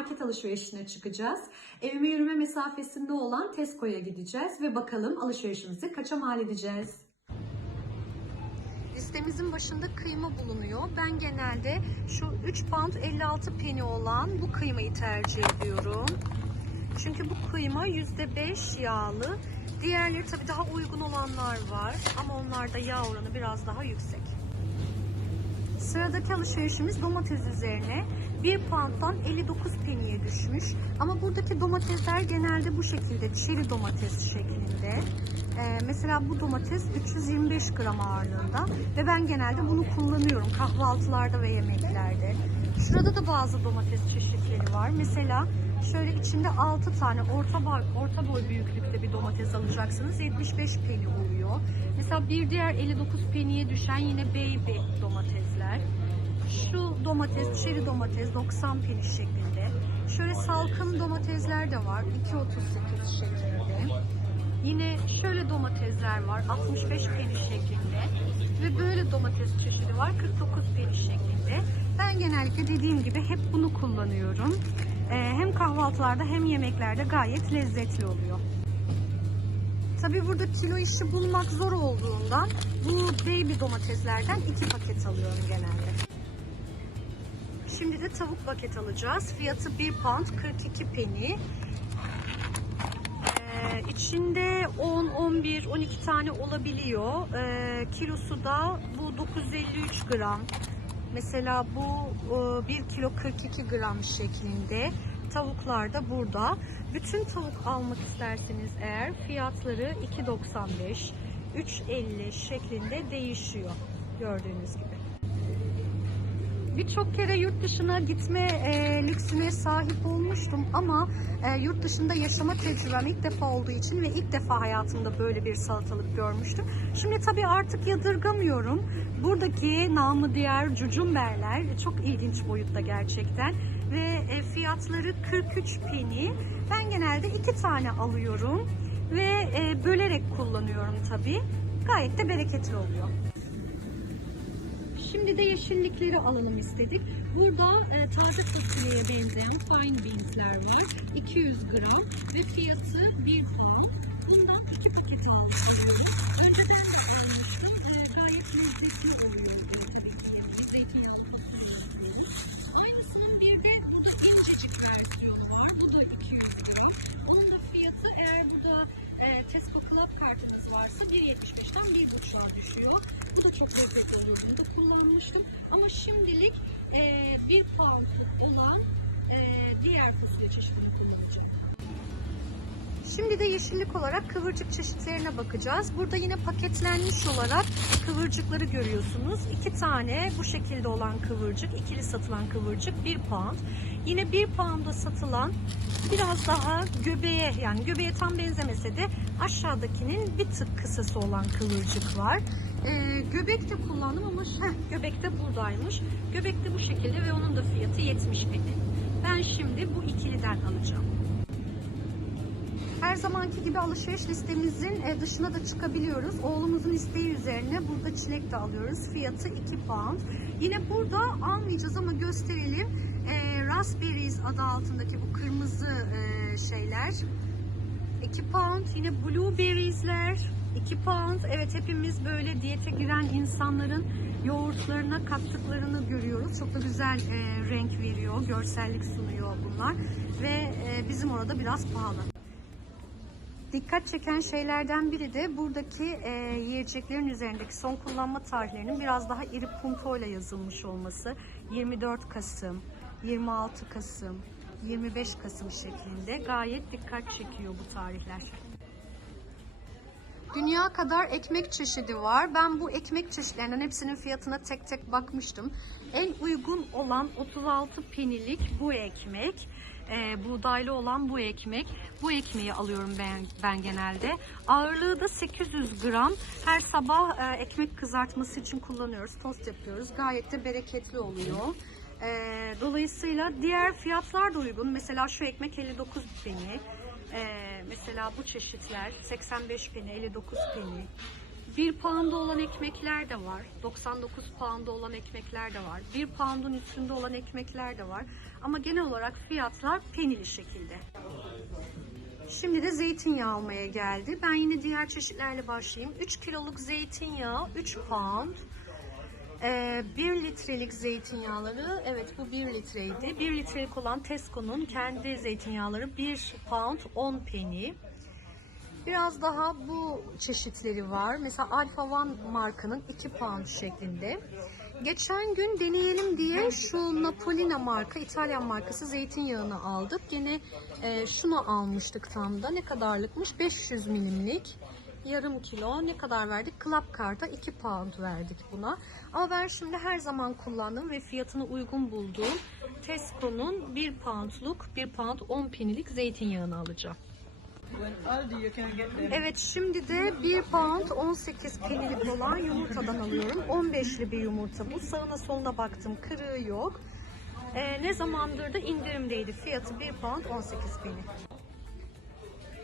market alışverişine çıkacağız. Evime yürüme mesafesinde olan Tesco'ya gideceğiz ve bakalım alışverişimizi kaça mal edeceğiz. Listemizin başında kıyma bulunuyor. Ben genelde şu 3 pound 56 peni olan bu kıymayı tercih ediyorum. Çünkü bu kıyma %5 yağlı. Diğerleri tabii daha uygun olanlar var ama onlarda yağ oranı biraz daha yüksek. Sıradaki alışverişimiz domates üzerine 1 pound'dan 59 peniye düşmüş. Ama buradaki domatesler genelde bu şekilde çeri domates şeklinde. Ee, mesela bu domates 325 gram ağırlığında ve ben genelde bunu kullanıyorum kahvaltılarda ve yemeklerde. Şurada da bazı domates çeşitleri var. Mesela şöyle içinde 6 tane orta boy, orta boy büyüklükte bir domates alacaksınız. 75 peni oluyor. Mesela bir diğer 59 peniye düşen yine baby domatesler. Şu domates, çeri domates 90 peni şeklinde. Şöyle salkım domatesler de var 2.38 şeklinde. Yine şöyle domatesler var 65 peni şeklinde. Ve böyle domates çeşidi var 49 peni şeklinde. Ben genellikle dediğim gibi hep bunu kullanıyorum. Ee, hem kahvaltılarda hem yemeklerde gayet lezzetli oluyor. Tabii burada kilo işi bulmak zor olduğundan bu baby domateslerden iki paket alıyorum genelde. Şimdi de tavuk paket alacağız. Fiyatı 1 pound 42 peni. Ee, içinde 10, 11, 12 tane olabiliyor. Ee, kilosu da bu 953 gram. Mesela bu e, 1 kilo 42 gram şeklinde. Tavuklar da burada. Bütün tavuk almak isterseniz eğer fiyatları 2.95, 3.50 şeklinde değişiyor. Gördüğünüz gibi. Birçok kere yurt dışına gitme e, lüksüne sahip olmuştum ama e, yurt dışında yaşama tecrübem ilk defa olduğu için ve ilk defa hayatımda böyle bir salatalık görmüştüm. Şimdi tabii artık yadırgamıyorum. Buradaki namı diğer cucumberler çok ilginç boyutta gerçekten ve e, fiyatları 43 peni. Ben genelde iki tane alıyorum ve e, bölerek kullanıyorum tabii. Gayet de bereketli oluyor. Şimdi de yeşillikleri alalım istedik. Burada e, taze fasulyeye benzeyen fine beans'ler var. 200 gram ve fiyatı 1 pound. Bundan iki paket aldım. Önceden de almıştım. E, gayet lezzetli oluyor. Şimdi de yeşillik olarak kıvırcık çeşitlerine bakacağız. Burada yine paketlenmiş olarak kıvırcıkları görüyorsunuz. İki tane bu şekilde olan kıvırcık, ikili satılan kıvırcık 1 pound. Yine 1 pound'a satılan biraz daha göbeğe yani göbeğe tam benzemese de aşağıdakinin bir tık kısası olan kıvırcık var. Ee, göbek de kullandım ama heh, göbek de buradaymış. Göbek de bu şekilde ve onun da fiyatı 70 peni. Ben şimdi bu ikiliden alacağım. Her zamanki gibi alışveriş listemizin e, dışına da çıkabiliyoruz. Oğlumuzun isteği üzerine burada çilek de alıyoruz. Fiyatı 2 pound. Yine burada almayacağız ama gösterelim. E, raspberries adı altındaki bu kırmızı e, şeyler 2 pound. Yine blueberries'ler 2 pound. Evet hepimiz böyle diyete giren insanların yoğurtlarına kattıklarını görüyoruz. Çok da güzel e, renk veriyor, görsellik sunuyor bunlar. Ve e, bizim orada biraz pahalı. Dikkat çeken şeylerden biri de buradaki e, yiyeceklerin üzerindeki son kullanma tarihlerinin biraz daha iri puntoyla yazılmış olması. 24 Kasım, 26 Kasım, 25 Kasım şeklinde gayet dikkat çekiyor bu tarihler. Dünya kadar ekmek çeşidi var. Ben bu ekmek çeşitlerinden hepsinin fiyatına tek tek bakmıştım. En uygun olan 36 penilik bu ekmek. Ee, buğdaylı olan bu ekmek. Bu ekmeği alıyorum ben, ben genelde. Ağırlığı da 800 gram. Her sabah e, ekmek kızartması için kullanıyoruz. Tost yapıyoruz. Gayet de bereketli oluyor. Ee, dolayısıyla diğer fiyatlar da uygun. Mesela şu ekmek 59 peni. Ee, mesela bu çeşitler 85 peni, 59 peni. 1 pound'a olan ekmekler de var. 99 pound'a olan ekmekler de var. 1 pound'un üstünde olan ekmekler de var. Ama genel olarak fiyatlar penili şekilde. Şimdi de zeytinyağı almaya geldi. Ben yine diğer çeşitlerle başlayayım. 3 kiloluk zeytinyağı 3 pound. 1 litrelik zeytinyağları, evet bu 1 litreydi. 1 litrelik olan Tesco'nun kendi zeytinyağları 1 pound 10 penny. Biraz daha bu çeşitleri var. Mesela Alfa One markanın 2 pound şeklinde. Geçen gün deneyelim diye şu Napolina marka, İtalyan markası zeytinyağını aldık. Yine e, şunu almıştık tam da. Ne kadarlıkmış? 500 milimlik. Yarım kilo. Ne kadar verdik? Club Card'a 2 pound verdik buna. Ama ben şimdi her zaman kullandığım ve fiyatını uygun bulduğum Tesco'nun 1 poundluk, 1 pound 10 penilik zeytinyağını alacağım. Evet şimdi de 1 pound 18 penilik olan yumurtadan alıyorum. 15'li bir yumurta bu. Sağına soluna baktım kırığı yok. Ee, ne zamandır da indirimdeydi. Fiyatı 1 pound 18 peni.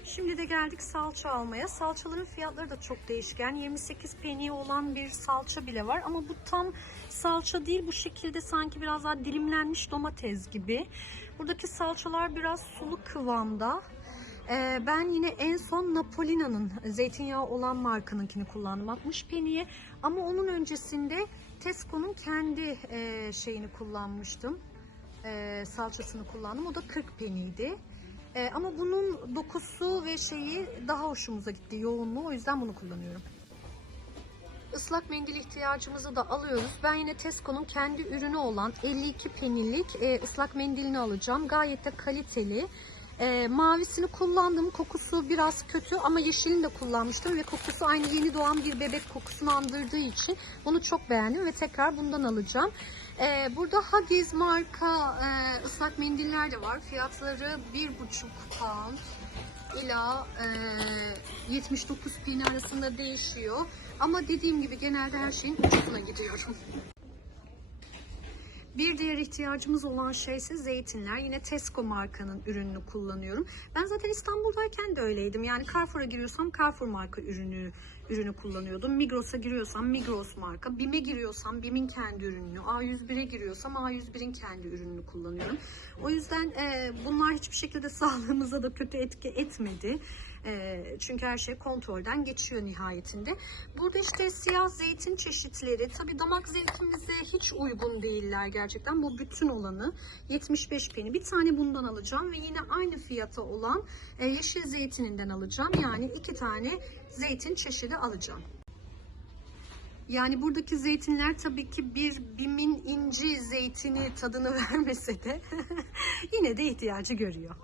Şimdi de geldik salça almaya. Salçaların fiyatları da çok değişken. 28 peni olan bir salça bile var. Ama bu tam salça değil. Bu şekilde sanki biraz daha dilimlenmiş domates gibi. Buradaki salçalar biraz sulu kıvamda. Ee, ben yine en son Napolina'nın zeytinyağı olan markanınkini kullandım 60 peniye. Ama onun öncesinde Tesco'nun kendi e, şeyini kullanmıştım. E, salçasını kullandım. O da 40 peniydi. E, ama bunun dokusu ve şeyi daha hoşumuza gitti. Yoğunluğu. O yüzden bunu kullanıyorum. Islak mendil ihtiyacımızı da alıyoruz. Ben yine Tesco'nun kendi ürünü olan 52 penilik ıslak mendilini alacağım. Gayet de kaliteli. E, mavisini kullandım. Kokusu biraz kötü ama yeşilini de kullanmıştım ve kokusu aynı yeni doğan bir bebek kokusunu andırdığı için bunu çok beğendim ve tekrar bundan alacağım. E, burada Huggies marka e, ıslak mendiller de var. Fiyatları 1,5 pound ila e, 79 peni arasında değişiyor. Ama dediğim gibi genelde her şeyin ucuzuna gidiyorum. Bir diğer ihtiyacımız olan şey ise zeytinler. Yine Tesco markanın ürününü kullanıyorum. Ben zaten İstanbul'dayken de öyleydim. Yani Carrefour'a giriyorsam Carrefour marka ürünü ürünü kullanıyordum. Migros'a giriyorsam Migros marka. BİM'e giriyorsam BİM'in kendi ürününü. A101'e giriyorsam A101'in kendi ürününü kullanıyorum. O yüzden e, bunlar hiçbir şekilde sağlığımıza da kötü etki etmedi. E, çünkü her şey kontrolden geçiyor nihayetinde. Burada işte siyah zeytin çeşitleri. Tabi damak zevkimize hiç uygun değiller gerçekten. Bu bütün olanı 75 peni. Bir tane bundan alacağım ve yine aynı fiyata olan e, yeşil zeytininden alacağım. Yani iki tane zeytin çeşidi alacağım. Yani buradaki zeytinler tabii ki bir bimin inci zeytini tadını vermese de yine de ihtiyacı görüyor.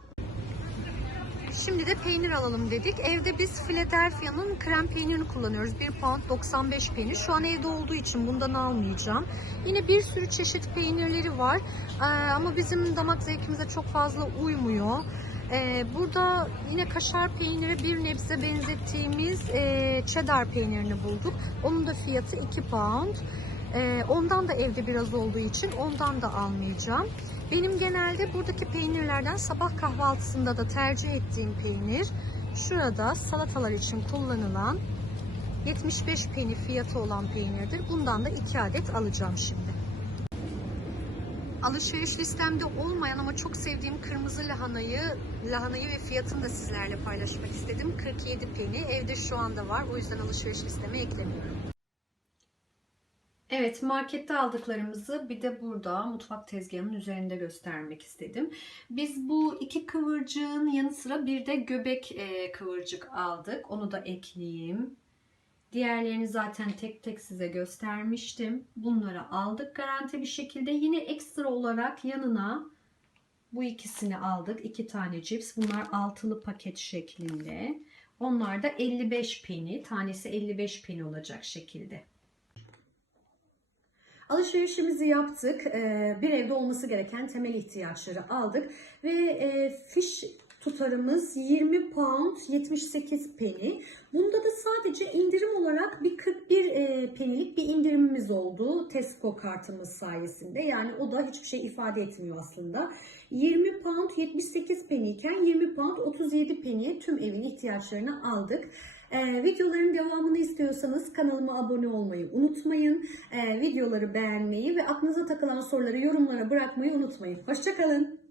Şimdi de peynir alalım dedik. Evde biz Philadelphia'nın krem peynirini kullanıyoruz. 1 pound 95 peynir. Şu an evde olduğu için bundan almayacağım. Yine bir sürü çeşit peynirleri var. Ee, ama bizim damak zevkimize çok fazla uymuyor. Ee, burada yine kaşar peyniri bir nebze benzettiğimiz e, cheddar peynirini bulduk. Onun da fiyatı 2 pound. Ee, ondan da evde biraz olduğu için ondan da almayacağım. Benim genelde buradaki peynirlerden sabah kahvaltısında da tercih ettiğim peynir şurada salatalar için kullanılan 75 peni fiyatı olan peynirdir. Bundan da 2 adet alacağım şimdi. Alışveriş listemde olmayan ama çok sevdiğim kırmızı lahanayı, lahanayı ve fiyatını da sizlerle paylaşmak istedim. 47 peni evde şu anda var. O yüzden alışveriş listeme eklemiyorum. Evet markette aldıklarımızı bir de burada mutfak tezgahının üzerinde göstermek istedim. Biz bu iki kıvırcığın yanı sıra bir de göbek e, kıvırcık aldık. Onu da ekleyeyim. Diğerlerini zaten tek tek size göstermiştim. Bunları aldık garanti bir şekilde. Yine ekstra olarak yanına bu ikisini aldık. İki tane cips. Bunlar altılı paket şeklinde. Onlar da 55 peni. Tanesi 55 peni olacak şekilde. Alışverişimizi yaptık. Ee, Bir evde olması gereken temel ihtiyaçları aldık. Ve e, fiş tutarımız 20 pound 78 penny. Bunda da sadece indirim olarak bir 41 e, pennylik bir indirimimiz oldu Tesco kartımız sayesinde. Yani o da hiçbir şey ifade etmiyor aslında. 20 pound 78 penny iken 20 pound 37 penny'e tüm evin ihtiyaçlarını aldık. Ee, videoların devamını istiyorsanız kanalıma abone olmayı unutmayın. Ee, videoları beğenmeyi ve aklınıza takılan soruları yorumlara bırakmayı unutmayın. Hoşçakalın.